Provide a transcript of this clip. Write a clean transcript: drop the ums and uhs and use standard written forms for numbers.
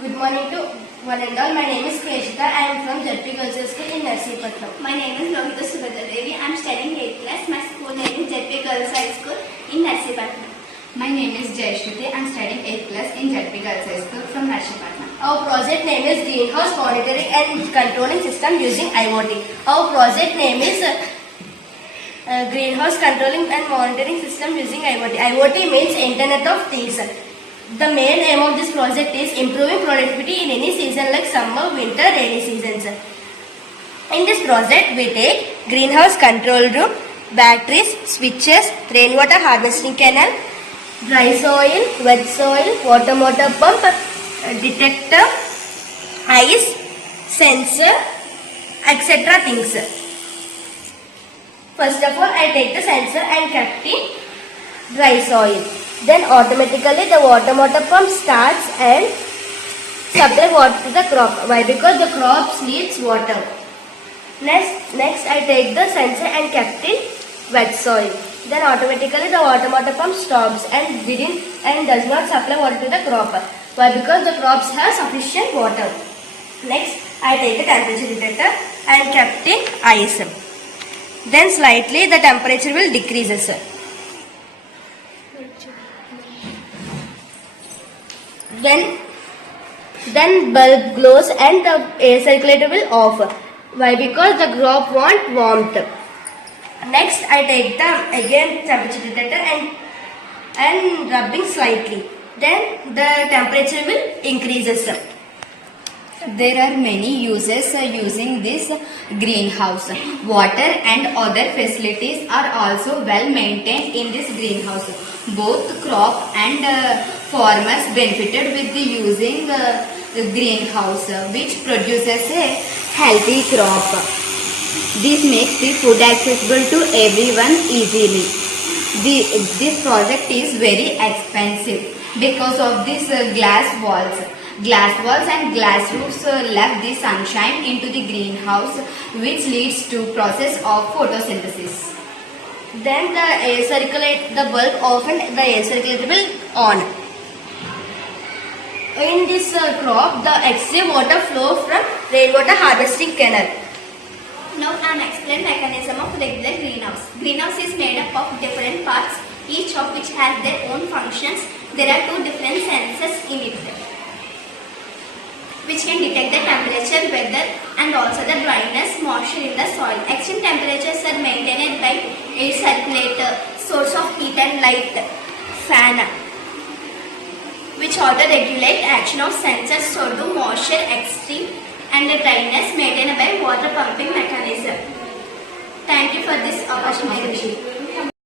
Good morning to one and all. My name is Kreshita. I am from Biodiversity School in Narseepatnam. My name is Lohita Subhadra. I am studying 8th class. My school name is Biodiversity School in Narseepatnam. My name is Jayashruti. I am studying 8th class in Biodiversity School from Narseepatnam. Our project name is Greenhouse Monitoring and Controlling System using IoT. Our project name is Greenhouse Controlling and Monitoring System using IoT. IoT means Internet of Things. The main aim of this project is improving productivity in any season like summer, winter, rainy seasons. In this project, we take greenhouse control room, batteries, switches, rainwater harvesting canal, dry soil, wet soil, water motor pump, detector, ice, sensor, etc. things. First of all, I take the sensor and kept in dry soil. Then automatically the water motor pump starts and supply water to the crop. Why? Because the crops needs water. Next I take the sensor and kept in wet soil. Then automatically the water motor pump stops and does not supply water to the crop. Why? Because the crops have sufficient water. Next I take the temperature detector and kept in ice. Then slightly the temperature will decreases. Then bulb glows and the air circulator will off. Why? Because the crop want warmth. Next I take the again temperature detector and rubbing slightly. Then the temperature will increases. There are many uses using this greenhouse. Water and other facilities are also well maintained in this greenhouse. Both crop and farmers benefited with the using the greenhouse, which produces a healthy crop. This makes the food accessible to everyone easily. This project is very expensive because of these glass walls. Glass walls and glass roofs left the sunshine into the greenhouse, which leads to process of photosynthesis. Then the bulb off and the air circulator will on. In this crop, the extreme water flow from rainwater harvesting canal. Now I am explaining mechanism of regular greenhouse. Greenhouse is made up of different parts, each of which has their own functions. There are two different sensors in it, which can detect the temperature, weather and also the dryness, moisture in the soil. Extreme temperatures are maintained by air circulator, source of heat and light, fan, which auto regulate action of sensors so do moisture extreme and the dryness maintained by water pumping mechanism. Thank you for this opportunity.